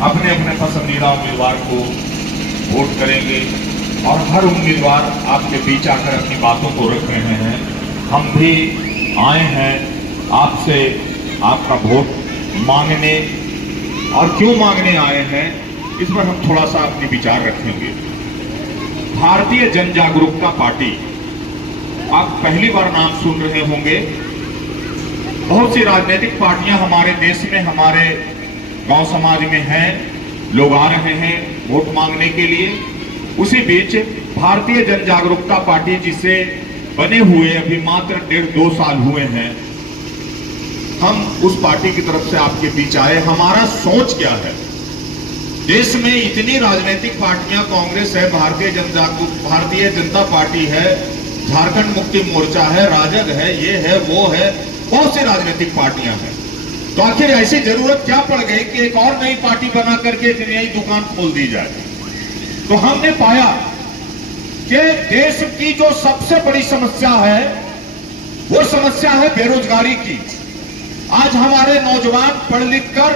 अपने अपने पसंदीदा उम्मीदवार को वोट करेंगे और हर उम्मीदवार आपके बीच आकर अपनी बातों को रख रहे हैं। हम भी आए हैं आपसे आपका वोट मांगने, और क्यों मांगने आए हैं इस पर हम थोड़ा सा अपने विचार रखेंगे। भारतीय जन जागरूकता पार्टी, आप पहली बार नाम सुन रहे होंगे। बहुत सी राजनीतिक पार्टियां हमारे देश में, हमारे गांव समाज में हैं, लोग आ रहे हैं वोट मांगने के लिए। उसी बीच भारतीय जन जागरूकता पार्टी, जिसे बने हुए अभी मात्र 1.5-2 साल हुए हैं, हम उस पार्टी की तरफ से आपके बीच आए। हमारा सोच क्या है? देश में इतनी राजनीतिक पार्टियां, कांग्रेस है, भारतीय जनता पार्टी है, झारखंड मुक्ति मोर्चा है, राजद है, ये है वो है, बहुत सी राजनीतिक पार्टियां हैं। तो आखिर ऐसी जरूरत क्या पड़ गई कि एक और नई पार्टी बना करके एक नई दुकान खोल दी जाए? तो हमने पाया कि देश की जो सबसे बड़ी समस्या है वो समस्या है बेरोजगारी की। आज हमारे नौजवान पढ़ लिख कर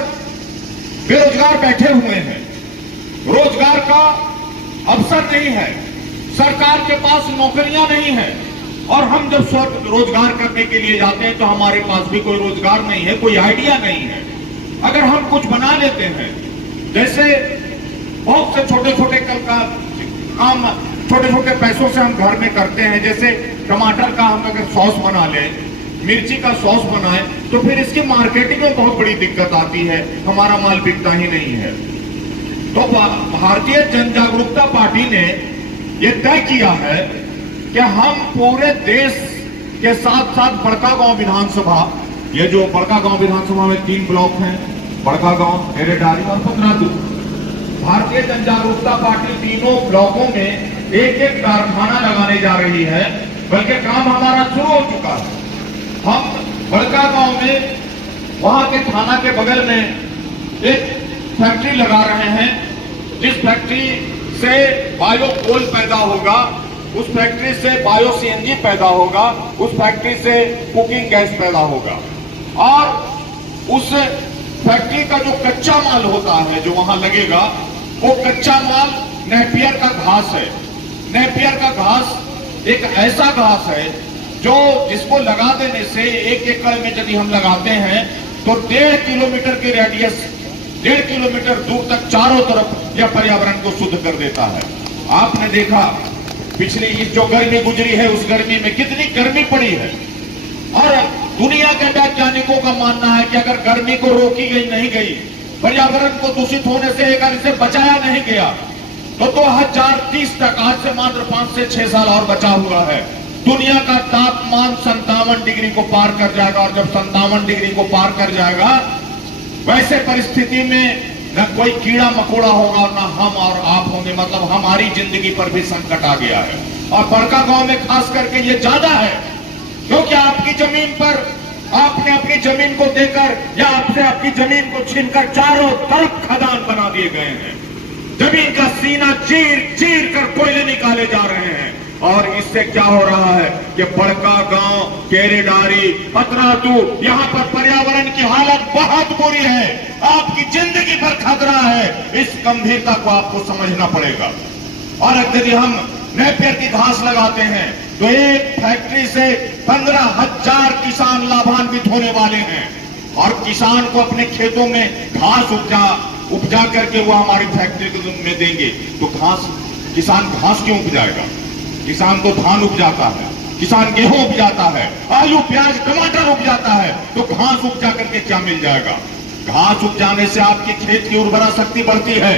बेरोजगार बैठे हुए हैं, रोजगार का अवसर नहीं है, सरकार के पास नौकरियां नहीं है, और हम जब रोजगार करने के लिए जाते हैं तो हमारे पास भी कोई रोजगार नहीं है, कोई आइडिया नहीं है। अगर हम कुछ बना लेते हैं, जैसे बहुत से छोटे छोटे काम छोटे छोटे पैसों से हम घर में करते हैं, जैसे टमाटर का हम अगर सॉस बना लें, मिर्ची का सॉस बनाएं, तो फिर इसकी मार्केटिंग में बहुत बड़ी दिक्कत आती है, हमारा माल बिकता ही नहीं है। तो भारतीय जन जागरूकता पार्टी ने यह तय किया है कि हम पूरे देश के साथ साथ बड़कागांव विधानसभा, ये जो बड़कागांव विधानसभा में 3 ब्लॉक हैं, बड़कागांव, केरेडारी और पतरातू, भारतीय जन जागरूकता पार्टी तीनों ब्लॉकों में एक एक कारखाना लगाने जा रही है, बल्कि काम हमारा शुरू हो चुका है। हम बड़कागांव में वहां के थाना के बगल में एक फैक्ट्री लगा रहे हैं, जिस फैक्ट्री से बायो कोल पैदा होगा, उस फैक्ट्री से बायो सीएनजी पैदा होगा, उस फैक्ट्री से कुकिंग गैस पैदा होगा, और उस फैक्ट्री का जो कच्चा माल होता है जो वहां लगेगा, वो कच्चा माल नेपियर का घास है। नेपियर का घास एक ऐसा घास है जो जिसको लगा देने से 1 एकड़ में यदि हम लगाते हैं तो 1.5 किलोमीटर के रेडियस, 1.5 किलोमीटर दूर तक चारों तरफ यह पर्यावरण को शुद्ध कर देता है। आपने देखा पिछली जो गर्मी गुजरी है, उस गर्मी में कितनी गर्मी पड़ी है, और दुनिया के वैज्ञानिकों का मानना है कि अगर गर्मी को रोकी गई नहीं गई, पर्यावरण को दूषित होने से अगर इसे बचाया नहीं गया, तो 2030 तक, आज से मात्र 5 से 6 साल और बचा हुआ है, दुनिया का तापमान 57 डिग्री को पार कर जाएगा। और जब 57 डिग्री को पार कर जाएगा, वैसे परिस्थिति में न कोई कीड़ा मकोड़ा होगा, न हम और आप होंगे, मतलब हमारी जिंदगी पर भी संकट आ गया है। और बड़कागांव में खास करके ये ज्यादा है, क्योंकि आपकी जमीन पर आपने अपनी जमीन को देकर या आपसे आपकी जमीन को छीनकर चारों तरफ खदान बना दिए गए हैं। जमीन का सीना चीर चीर कर कोयले निकाले जा रहे हैं, और इससे क्या हो रहा है कि बड़कागांव, केरेडारी, पतरातू, यहाँ पर पर्यावरण की हालत बहुत बुरी है, आपकी जिंदगी पर खतरा है। इस गंभीरता को आपको समझना पड़ेगा। और यदि हम नेपियर की घास लगाते हैं तो एक फैक्ट्री से 15,000 किसान लाभान्वित होने वाले हैं, और किसान को अपने खेतों में घास उपजा करके वो हमारी फैक्ट्री में देंगे। तो किसान घास क्यों उपजाएगा? किसान तो धान उपजाता है, किसान गेहूं उपजाता है, आलू प्याज टमाटर उपजाता है, तो घास उपजा करके क्या मिल जाएगा? घास उपजाने से आपकी खेत की उर्वरा शक्ति बढ़ती है,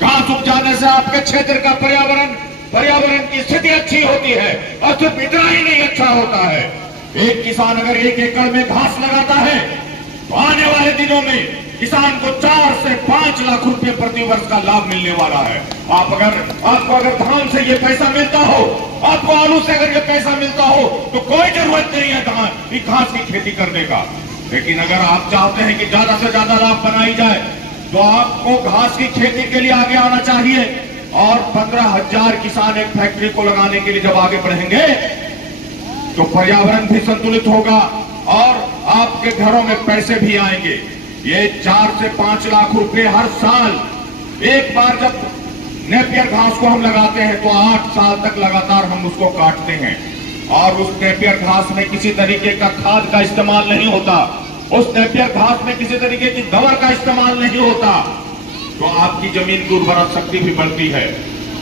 घास उपजाने से आपके क्षेत्र का पर्यावरण की स्थिति अच्छी होती है, और सिर्फ इतना ही नहीं अच्छा होता है। एक किसान अगर 1 एकड़ में घास लगाता है तो आने वाले दिनों में किसान को 4 से 5 लाख रुपए प्रति वर्ष का लाभ मिलने वाला है। आपको अगर धान से ये पैसा मिलता हो, आपको आलू से अगर ये पैसा मिलता हो, तो कोई जरूरत नहीं है घास की खेती करने का। लेकिन अगर आप चाहते हैं कि ज्यादा से ज्यादा लाभ बनाई जाए, तो आपको घास की खेती के लिए आगे आना चाहिए। और 15,000 किसान एक फैक्ट्री को लगाने के लिए जब आगे बढ़ेंगे, तो पर्यावरण भी संतुलित होगा और आपके घरों में पैसे भी आएंगे। ये 4 से 5 लाख रुपए हर साल, एक बार जब नेपियर घास को हम लगाते हैं तो 8 साल तक लगातार हम उसको काटते हैं, और उस नेपियर घास में किसी तरीके का खाद का इस्तेमाल नहीं होता, उस नेपियर घास में किसी तरीके की दवा का इस्तेमाल नहीं होता, तो आपकी जमीन की उर्वरा शक्ति भी बढ़ती है।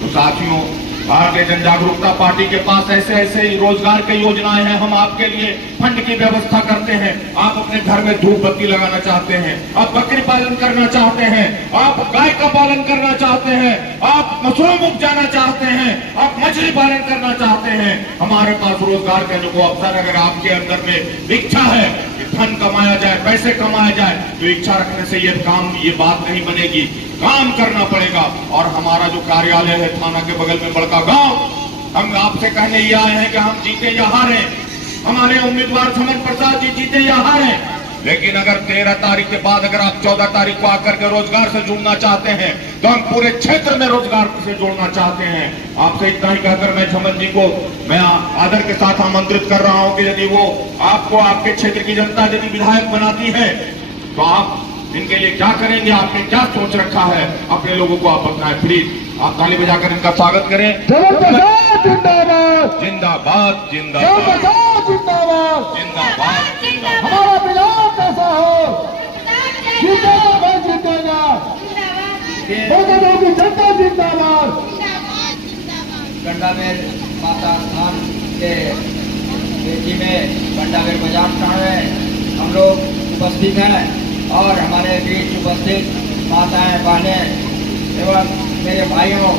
तो साथियों, भारतीय जन जागरूकता पार्टी के पास ऐसे ऐसे रोजगार की योजनाएं हैं। हम आपके लिए फंड की व्यवस्था करते हैं। आप अपने घर में धूप बत्ती लगाना चाहते हैं, आप बकरी पालन करना चाहते हैं, आप गाय का पालन करना चाहते हैं, आप मशरूम उपजाना चाहते हैं, आप मछली पालन करना चाहते हैं, हमारे पास रोजगार देने को अवसर। अगर आपके अंदर में इच्छा है कि धन कमाया जाए, पैसे कमाया जाए, तो इच्छा रखने से ये बात नहीं बनेगी, काम करना पड़ेगा। और हमारा जो कार्यालय है थाना के बगल में बड़का गांव, हम आपसे कहने ये आए हैं कि हम जीते या हारे, हमारे उम्मीदवार झमन प्रसाद जी जीते या हारे, लेकिन अगर 13 तारीख के बाद अगर आप 14 तारीख को आकर के रोजगार से जुड़ना चाहते हैं तो हम पूरे क्षेत्र में रोजगार से जोड़ना चाहते हैं। आपसे इतना ही कहकर मैं झमन जी को मैं आदर के साथ आमंत्रित कर रहा हूं कि यदि वो आपको आपके क्षेत्र की जनता यदि विधायक बनाती है तो आप इनके लिए क्या करेंगे, आपने क्या सोच रखा है, अपने लोगों को आप बताएं। प्लीज आप ताली बजाकर इनका स्वागत करें। जिंदाबाद जिंदाबाद जिंदाबाद जिंदाबाद जिंदाबाद। हमारा बिहार कैसा हो, जीतेगा भाई जीतेगा, मोदी की जनता जिंदाबाद। गंडावेर माता स्थान के बेटी में गंडावेर बाजार स्थान में हम लोग उपस्थित हैं और हमारे बीच उपस्थित माताएं, बहनें एवं मेरे भाइयों